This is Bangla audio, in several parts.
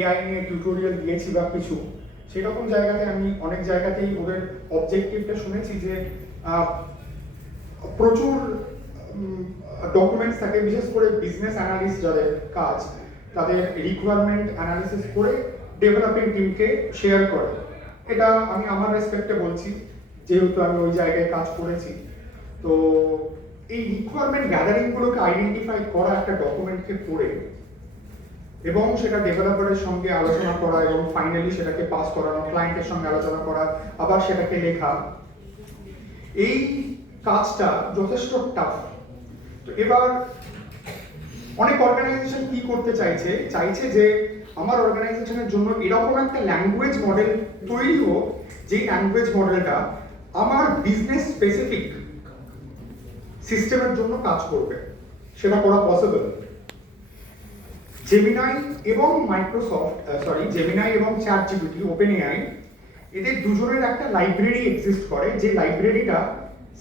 এআই নিয়ে টিউটোরিয়াল দিয়েছি বা কিছু সেরকম জায়গাতে আমি অনেক জায়গাতেই ওদের অবজেক্টিভটা শুনেছি যে প্রচুর ডকুমেন্টস থাকে, বিশেষ করে বিজনেস অ্যানালিস্ট যাদের কাজ তাদের রিকোয়ারমেন্ট অ্যানালিসিস করে ডেভেলপিং টিমকে শেয়ার করে। এটা আমি আমার রেসপেক্টে বলছি, যেহেতু আমি ওই জায়গায় কাজ করেছি। তো এই রিকোয়ারমেন্ট গ্যাদারিংগুলোকে আইডেন্টিফাই করা একটা ডকুমেন্টকে পড়ে এবং সেটা ডেভেলপারের সঙ্গে আলোচনা করা এবং ফাইনালি সেটাকে পাস করানো, ক্লায়েন্টের সঙ্গে আলোচনা করা, আবার সেটাকে লেখা, এই কাজটা যথেষ্ট টাফ। তো এবার অনেক অর্গানাইজেশন কি করতে চাইছে যে আমার অর্গানাইজেশনের জন্য এরকম একটা ল্যাঙ্গুয়েজ মডেল তৈরি হোক, যে ল্যাঙ্গুয়েজ মডেলটা আমার বিজনেস স্পেসিফিক সিস্টেমের জন্য কাজ করবে। সেটা করা পসিবল। জেমিনাই এবং জেমিনাই এবং চ্যাটজিপিটি, ওপেনএআই, এদের দুজনের একটা লাইব্রেরি এক্সিস্ট করে, যে লাইব্রেরিটা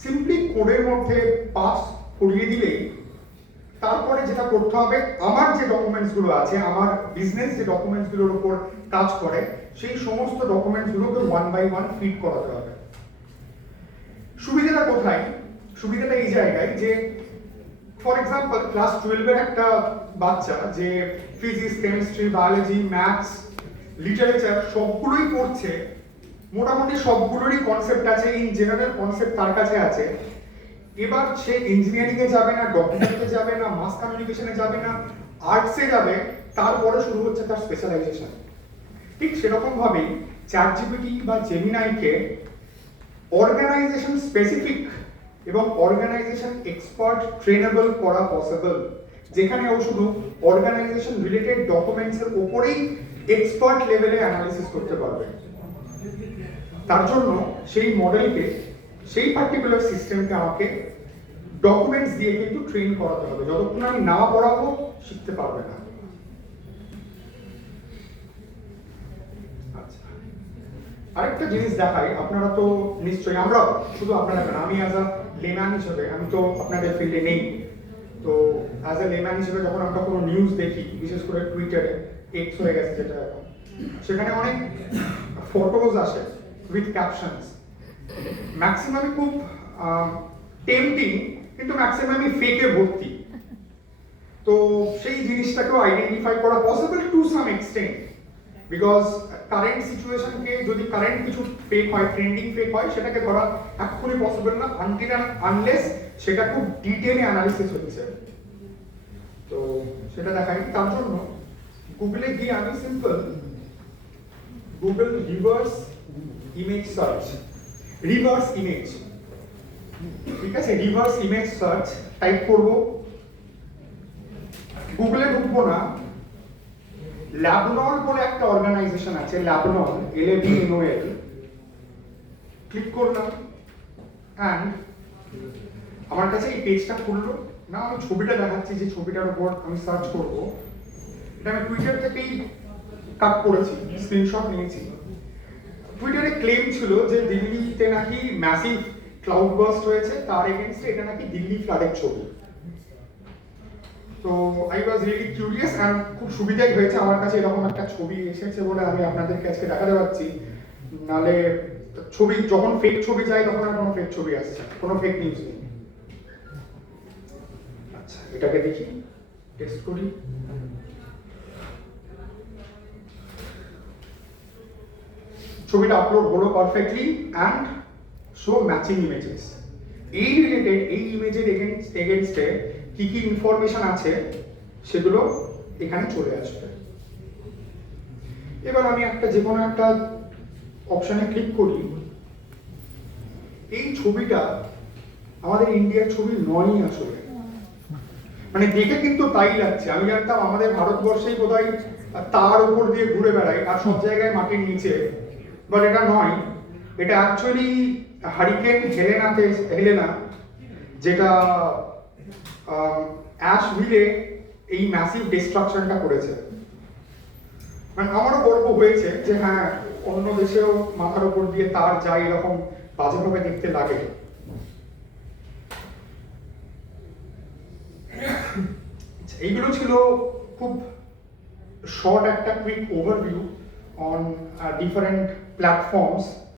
সিম্পলি কোডের মধ্যে পাস করিয়ে দিলেই তারপরে যেটা করতে হবে, আমার যে ডকুমেন্টসগুলো আছে, আমার বিজনেস যে ডকুমেন্টসগুলোর উপর কাজ করে, সেই সমস্ত ডকুমেন্টসগুলোকে ওয়ান বাই ওয়ান ফিড করাতে হবে। সুবিধাটা কোথায়? সুবিধাটা এই জায়গায় যে ফর এক্সাম্পল ক্লাস 12-এর একটা বাচ্চা যে physics, chemistry, biology, maths, literature সবগুলোই পড়ছে, মোটামুটি সবগুলোরই কনসেপ্ট আছে, ইন জেনারেল কনসেপ্ট তার কাছে আছে। এবার সে ইঞ্জিনিয়ারিং এ যাবে না, ডক্টরেটে যাবে না, মাস কমিউনিকেশনে যাবে না, আর্টসে যাবে, তারপরে শুরু হচ্ছে তার স্পেশালাইজেশন। ঠিক সেরকম ভাবেই চ্যাটজিপিটি বা জেমিনাইকে অর্গানাইজেশন স্পেসিফিক এবং অর্গানাইজেশন এক্সপার্ট ট্রেনেবল করা পসিবল, যেখানে ও শুধু অর্গানাইজেশন রিলেটেড ডকুমেন্টসের উপরেই এক্সপার্ট লেভেলে অ্যানালিসিস করতে পারবে। তার জন্য সেই মডেলকে, সেই পার্টিকুলার সিস্টেমকে আমাকে ডকুমেন্টস দিয়ে কিন্তু ট্রেন করাতে হবে। যতক্ষণ আমি না পড়াবো শিখতে পারবে না। আচ্ছা, আরেকটা জিনিস দেখাই, আপনারা তো নিশ্চয়ই, আমরা শুধু আপনারা কেন, আমি অ্যাজ আ লেম্যান হিসেবে, আমি তো আপনাদের ফিল্ডে নেই, তো অ্যাজ আ লেম্যান হিসেবে যখন আমরা কোনো নিউজ দেখি, বিশেষ করে টুইটারে, এক্স হয়ে গেছে যেটা এখন, সেখানে অনেক ফটোজ আসে উইথ ক্যাপশনস। ম্যাক্সিমামই খুব টেম্পটিং, কিন্তু ম্যাক্সিমামই ফেকে ভর্তি। তো সেই জিনিসটাকেও আইডেন্টিফাই করা possible to some extent, because current সিচুয়েশনকে যদি কারেন্ট কিছু ফেক হয়, ট্রেন্ডিং ফেক হয়, সেটাকে ধরা এক্ষুনি পসিবল না আনটিল আনলেস সেটা খুব ডিটেইলে অ্যানালিসিস হচ্ছে। তো সেটা দেখাই। তার জন্য গুগলে গিয়ে আমি simple Google reverse image search, reverse image, ঠিক আছে, রিভার্স ইমেজ সার্চ টাইপ করব। গুগলে ঢুকবো না, ল্যাবনল বলে একটা অর্গানাইজেশন আছে, ল্যাবনল, LABNOL, ক্লিক করলাম অ্যান্ড আমার কাছে এই পেজটা খুললো না। আমি ছবিটা দেখাচ্ছি, যে ছবিটার উপর আমি সার্চ করব, এটা আমি টুইটার থেকেই কাট করেছি, স্ক্রিনশট নিয়েছি। টুইটারে ক্লেম ছিল যে দিল্লিতে নাকি ম্যাসিভ ক্লাউড বার্স্ট হয়েছে, তার এগেইনস্টে এটা নাকি দিল্লি ফ্লাডের ছবি। তো I was really curious, and খুব সুবিধাই হয়েছে আমার কাছে এরকম একটা ছবি এসেছে বলে আমি আপনাদেরকে আজকে দেখাতে পারছি। নালে ছবি, যখন ফেক ছবি চাই তখন আর কোনো ফেক ছবি আসছে, কোনো ফেক নিউজ নেই। আচ্ছা, এটাকে দেখি, টেস্ট করি। ছবিটা আপলোড হলো perfectly and show matching images. এই রিলেটেড, এই ইমেজের এগেইনস্টে কি কি ইনফরমেশন আছে সেগুলো এখানে চলে আসবে। এবার আমি একটা যে কোনো একটা অপশনে ক্লিক করি। এই ছবিটা আমাদের ইন্ডিয়ার ছবি নয়ই আসলে, মানে দেখে কিন্তু তাই লাগছে। আমি জানতাম আমাদের ভারতবর্ষেই বোধহয় তার উপর দিয়ে ঘুরে বেড়ায় আর সব জায়গায় মাটির নিচে, বাট এটা নয়। এটা অ্যাকচুয়ালি হারিকেন হেলেনা, যেটা অ্যাশভিলে এই ম্যাসিভ ডিস্ট্রাকশনটা করেছে। মানে আমারও গর্ব হয়েছে যে হ্যাঁ, অন্য দেশেও মাথার উপর দিয়ে তার যায়, এরকম বাজেভাবে দেখতে লাগে। এইগুলো ছিল খুব short একটা quick overview on different platforms